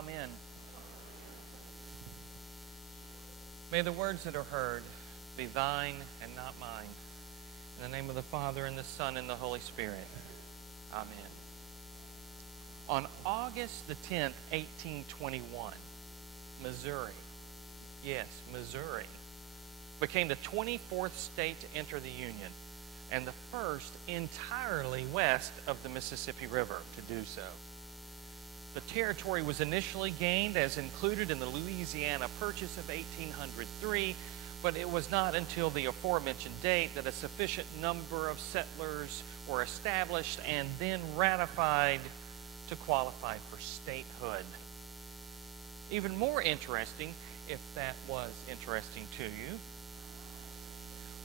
Amen. May the words that are heard be thine and not mine. In the name of the Father, and the Son, and the Holy Spirit. Amen. On August the 10th, 1821, Missouri, yes, Missouri, became the 24th state to enter the Union and the first entirely west of the Mississippi River to do so. The territory was initially gained as included in the Louisiana Purchase of 1803, but it was not until the aforementioned date that a sufficient number of settlers were established and then ratified to qualify for statehood. Even more interesting, if that was interesting to you,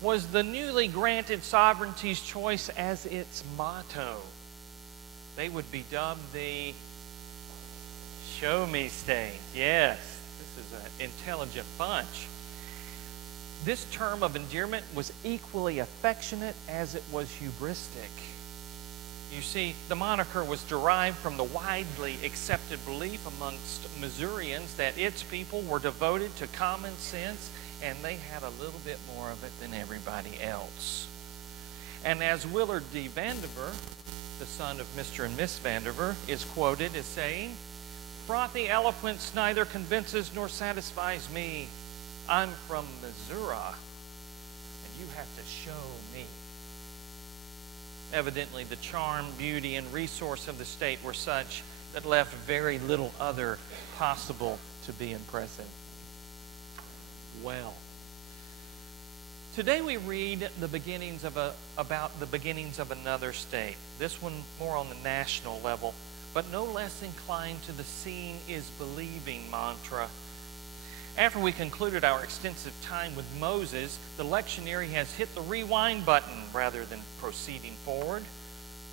was the newly granted sovereignty's choice as its motto. They would be dubbed the Show Me State. Yes, this is an intelligent bunch. This term of endearment was equally affectionate as it was hubristic. You see, the moniker was derived from the widely accepted belief amongst Missourians that its people were devoted to common sense and they had a little bit more of it than everybody else. And as Willard D. Vandiver, the son of Mr. and Miss Vandiver, is quoted as saying, "Frothy eloquence neither convinces nor satisfies me. I'm from Missouri, and you have to show me." Evidently, the charm, beauty, and resource of the state were such that left very little other possible to be impressive. Well, today we read the beginnings of about the beginnings of another state. This one more on the national level, but no less inclined to the seeing is believing mantra. After we concluded our extensive time with Moses, the lectionary has hit the rewind button rather than proceeding forward.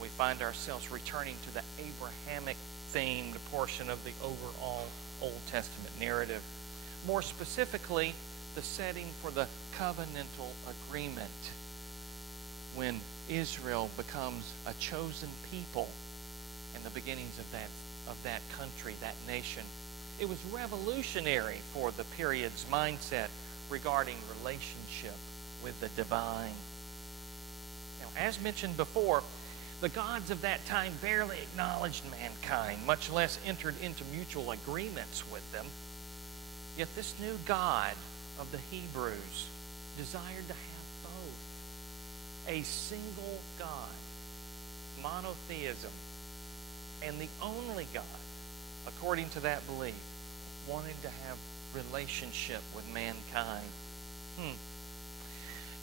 We find ourselves returning to the Abrahamic-themed portion of the overall Old Testament narrative. More specifically, the setting for the covenantal agreement when Israel becomes a chosen people and the beginnings of that country, that nation. It was revolutionary for the period's mindset regarding relationship with the divine. Now, as mentioned before, the gods of that time barely acknowledged mankind, much less entered into mutual agreements with them. Yet this new God of the Hebrews desired to have both. A single God, monotheism, and the only God, according to that belief, wanted to have relationship with mankind.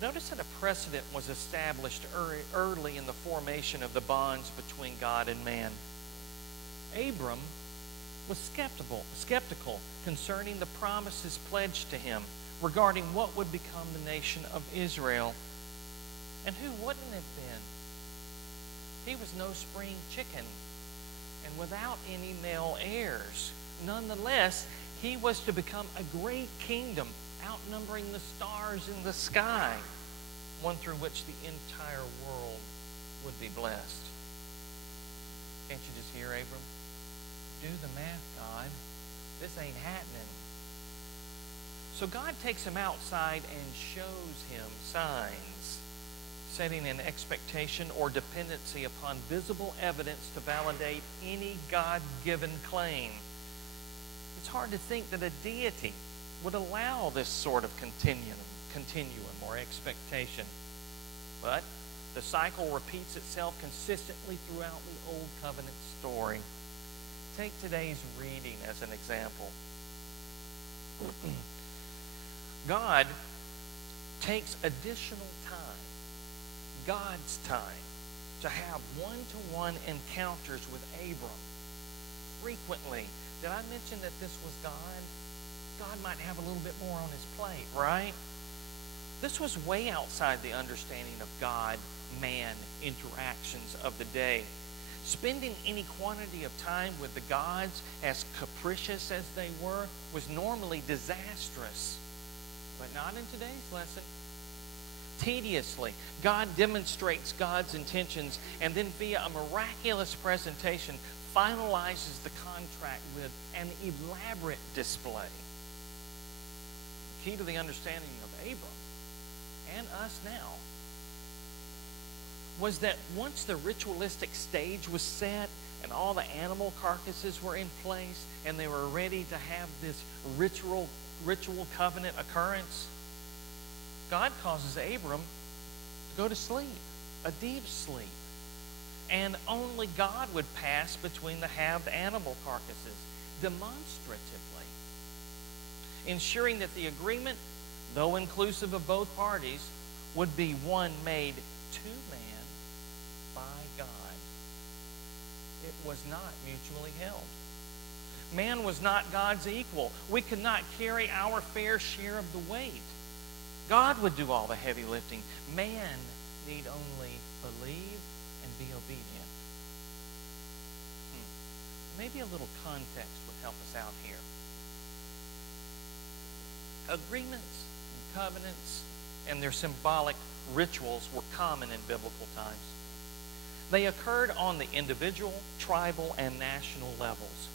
Notice that a precedent was established early in the formation of the bonds between God and man. Abram was skeptical concerning the promises pledged to him regarding what would become the nation of Israel. And who wouldn't have been? He was no spring chicken and without any male heirs. Nonetheless, he was to become a great kingdom, outnumbering the stars in the sky, one through which the entire world would be blessed. Can't you just hear Abram? Do the math, God. This ain't happening. So God takes him outside and shows him signs, setting an expectation or dependency upon visible evidence to validate any God-given claim. It's hard to think that a deity would allow this sort of continuum or expectation. But the cycle repeats itself consistently throughout the Old Covenant story. Take today's reading as an example. God takes additional time, God's time, to have one-to-one encounters with Abram. Frequently, did I mention that this was God? God might have a little bit more on his plate, right? This was way outside the understanding of God-man interactions of the day. Spending any quantity of time with the gods, as capricious as they were, was normally disastrous. But not in today's lesson. Tediously, God demonstrates God's intentions and then via a miraculous presentation finalizes the contract with an elaborate display. The key to the understanding of Abram and us now was that once the ritualistic stage was set and all the animal carcasses were in place and they were ready to have this ritual covenant occurrence, God causes Abram to go to sleep, a deep sleep. And only God would pass between the halved animal carcasses demonstratively, ensuring that the agreement, though inclusive of both parties, would be one made to man by God. It was not mutually held. Man was not God's equal. We could not carry our fair share of the weight. God would do all the heavy lifting. Man need only believe and be obedient. Maybe a little context would help us out here. Agreements and covenants and their symbolic rituals were common in biblical times. They occurred on the individual, tribal, and national levels.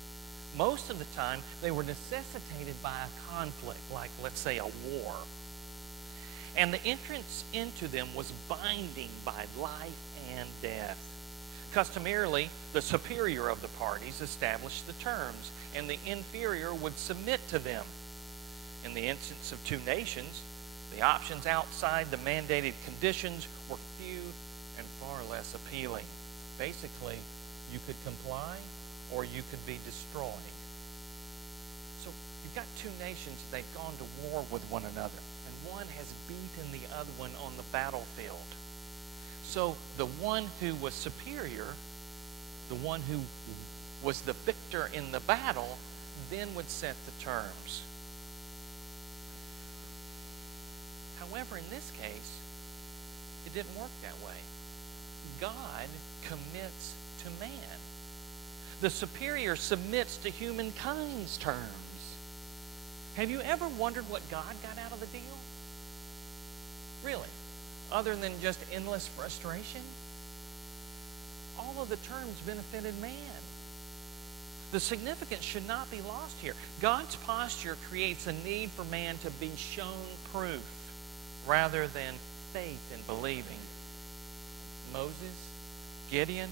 Most of the time, they were necessitated by a conflict, like, let's say, a war. And the entrance into them was binding by life and death. Customarily, the superior of the parties established the terms, and the inferior would submit to them. In the instance of two nations, the options outside the mandated conditions were few and far less appealing. Basically, you could comply or you could be destroyed. So you've got two nations, they've gone to war with one another, and one has beaten the other one on the battlefield. So the one who was superior, the one who was the victor in the battle, then would set the terms. However, in this case, it didn't work that way. God commits to man. The superior submits to humankind's terms. Have you ever wondered what God got out of the deal? Really? Other than just endless frustration? All of the terms benefited man. The significance should not be lost here. God's posture creates a need for man to be shown proof rather than faith in believing. Moses, Gideon,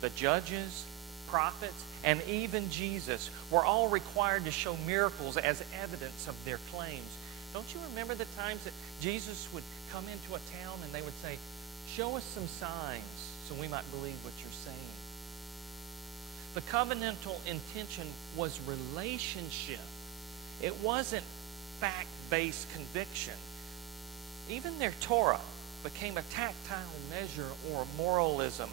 the judges, prophets, and even Jesus were all required to show miracles as evidence of their claims. Don't you remember the times that Jesus would come into a town and they would say, "Show us some signs so we might believe what you're saying"? The covenantal intention was relationship. It wasn't fact-based conviction. Even their Torah became a tactile measure or moralism,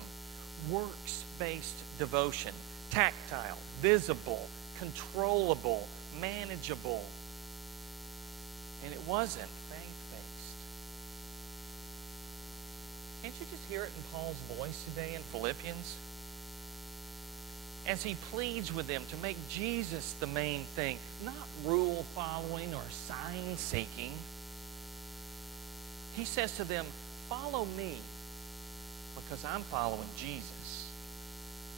works-based devotion, tactile, visible, controllable, manageable. And it wasn't faith-based. Can't you just hear it in Paul's voice today in Philippians? As he pleads with them to make Jesus the main thing, not rule following or sign seeking. He says to them, "Follow me because I'm following Jesus."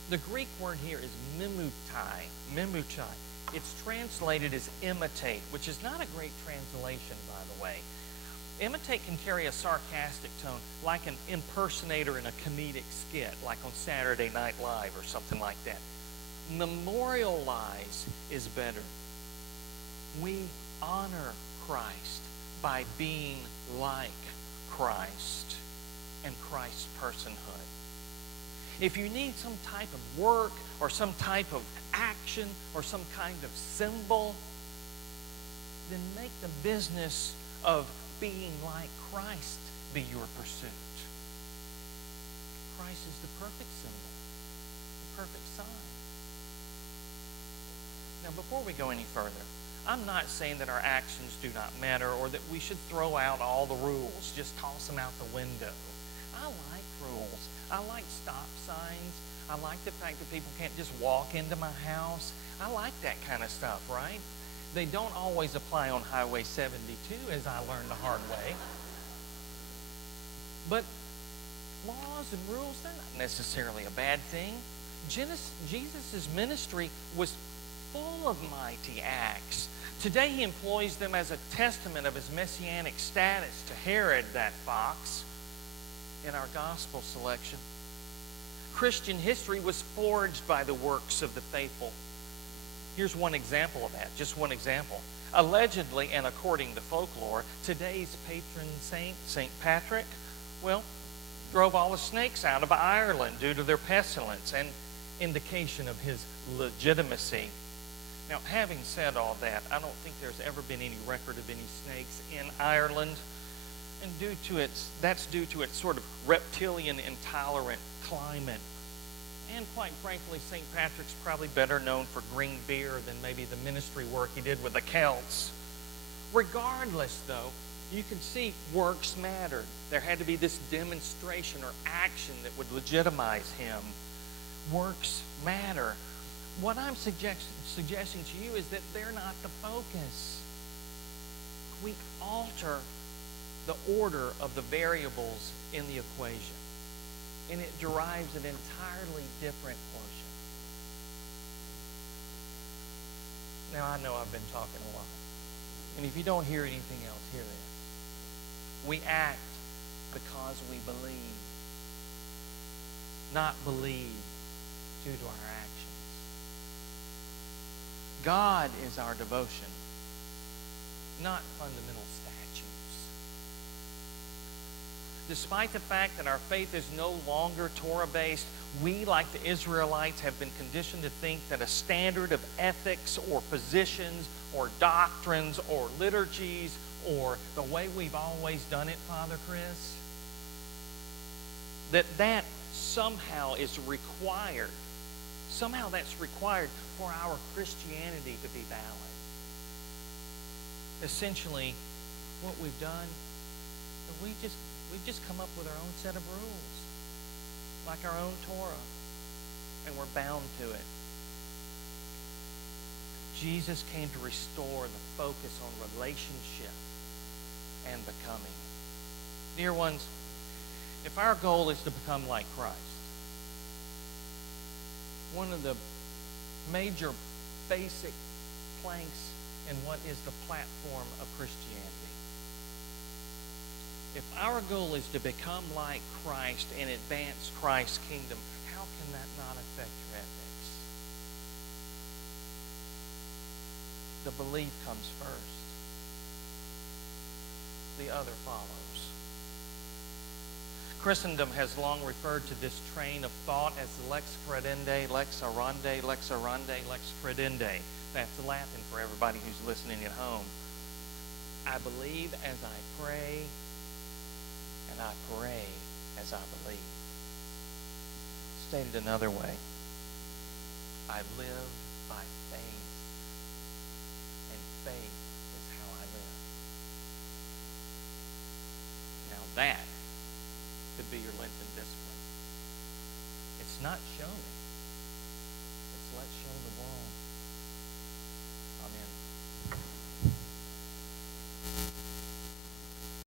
The Greek word here is mimutai. It's translated as imitate, which is not a great translation, by the way. Imitate can carry a sarcastic tone, like an impersonator in a comedic skit, like on Saturday Night Live or something like that. Memorialize is better. We honor Christ by being like Christ and Christ's personhood. If you need some type of work or some type of action or some kind of symbol, then make the business of being like Christ be your pursuit. Christ is the perfect symbol, the perfect sign. Now, before we go any further, I'm not saying that our actions do not matter or that we should throw out all the rules, just toss them out the window. I like rules. I like stop signs. I like the fact that people can't just walk into my house. I like that kind of stuff, right? They don't always apply on Highway 72, as I learned the hard way. But laws and rules, they're not necessarily a bad thing. Jesus' ministry was full of mighty acts. Today he employs them as a testament of his messianic status to Herod, that fox, in our gospel selection. Christian history was forged by the works of the faithful. Here's one example of that, just one example. Allegedly, and according to folklore, today's patron saint, St. Patrick, well, drove all the snakes out of Ireland due to their pestilence, an indication of his legitimacy. Now, having said all that, I don't think there's ever been any record of any snakes in Ireland, and that's due to its sort of reptilian, intolerant climate. And quite frankly, St. Patrick's probably better known for green beer than maybe the ministry work he did with the Celts. Regardless, though, you can see works mattered. There had to be this demonstration or action that would legitimize him. Works matter. What I'm suggesting to you is that they're not the focus. We alter the order of the variables in the equation, and it derives an entirely different quotient. Now, I know I've been talking a lot, and if you don't hear anything else, hear this. We act because we believe, not believe due to our actions. God is our devotion, not fundamental statutes. Despite the fact that our faith is no longer Torah-based, we, like the Israelites, have been conditioned to think that a standard of ethics or positions or doctrines or liturgies or the way we've always done it, Father Chris, that somehow is required. Somehow that's required for our Christianity to be valid. Essentially, what we've done, we've just come up with our own set of rules, like our own Torah, and we're bound to it. Jesus came to restore the focus on relationship and becoming. Dear ones, if our goal is to become like Christ, one of the major basic planks in what is the platform of Christianity, if our goal is to become like Christ and advance Christ's kingdom, how can that not affect your ethics? The belief comes first. The other follows. Christendom has long referred to this train of thought as lex credendi, lex orandi, lex orandi, lex credendi. That's Latin for everybody who's listening at home. I believe as I pray, and I pray as I believe. Stated another way, I live by faith, and faith is how I live. Now that could be your Lenten discipline. It's not showy.